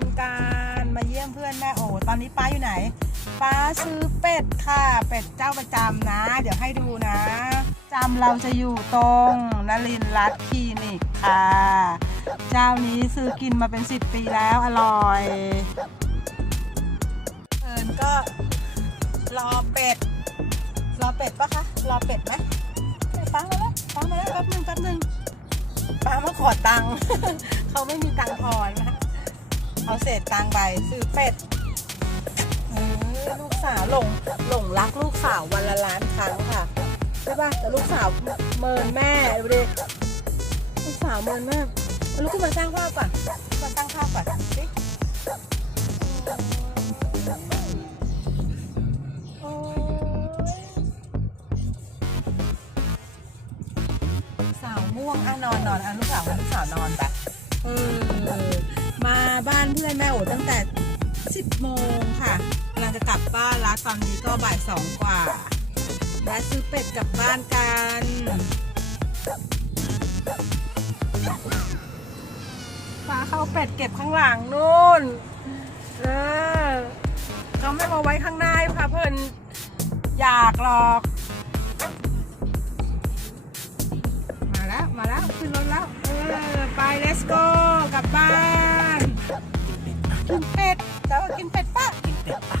นกันมาเยี่ยมเพื่อนแม่โอตอนนี้ป้าอยู่ไหน ป้าซื้อเป็ดค่ะ เป็ดเจ้าประจำนะ เดี๋ยวให้ดูนะ จำเราจะอยู่ตรงนลินรัตคลินิกค่ะ เจ้านี้ซื้อกินมาเป็นสิบปีแล้วอร่อยเอิญก็รอเป็ด รอเป็ดปะคะ รอเป็ดไหมเอ้ยป้ามาแล้วป้ามาแล้วแป๊บหนึงแป๊บหนึงป้ามาขอตังค์เขาไม่มีตังค์ทอนนะ เอาเศษตังค์ไปซื้อเป็ดลูกสาวหลงหลงรักลูกสาววันละล้านครั้งค่ะใช่ป่ะแต่ลูกสาวเมินแม่ดูดิลูกสาวเมินแม่ลุกขึ้นมาสร้างภาพก่อนมาสร้างภาพก่อนสิสาวม่วงอะนอนนอนอะลูกสาวลูกสาวนอนไปเออมาบ้านเพื่อนแม่โอ๋ตั้งแต่ 10 โมงค่ะกำลังจะกลับบ้านแล้วตอนนี้ก็บ่ายสองกว่าและซื้อเป็ดกลับบ้านกันฟ้าเข้าเป็ดเก็บข้างหลังนู่น เออเขาไม่มาไว้ข้างหน้าค่ะเพื่อนอยากหรอก มาแล้ว มาแล้ว ขึ้นรถแล้ว เออ ไป let's go กลับบ้าน กินเป็ดแต่ว่ากินเป็ดปะกินเป็ดปะ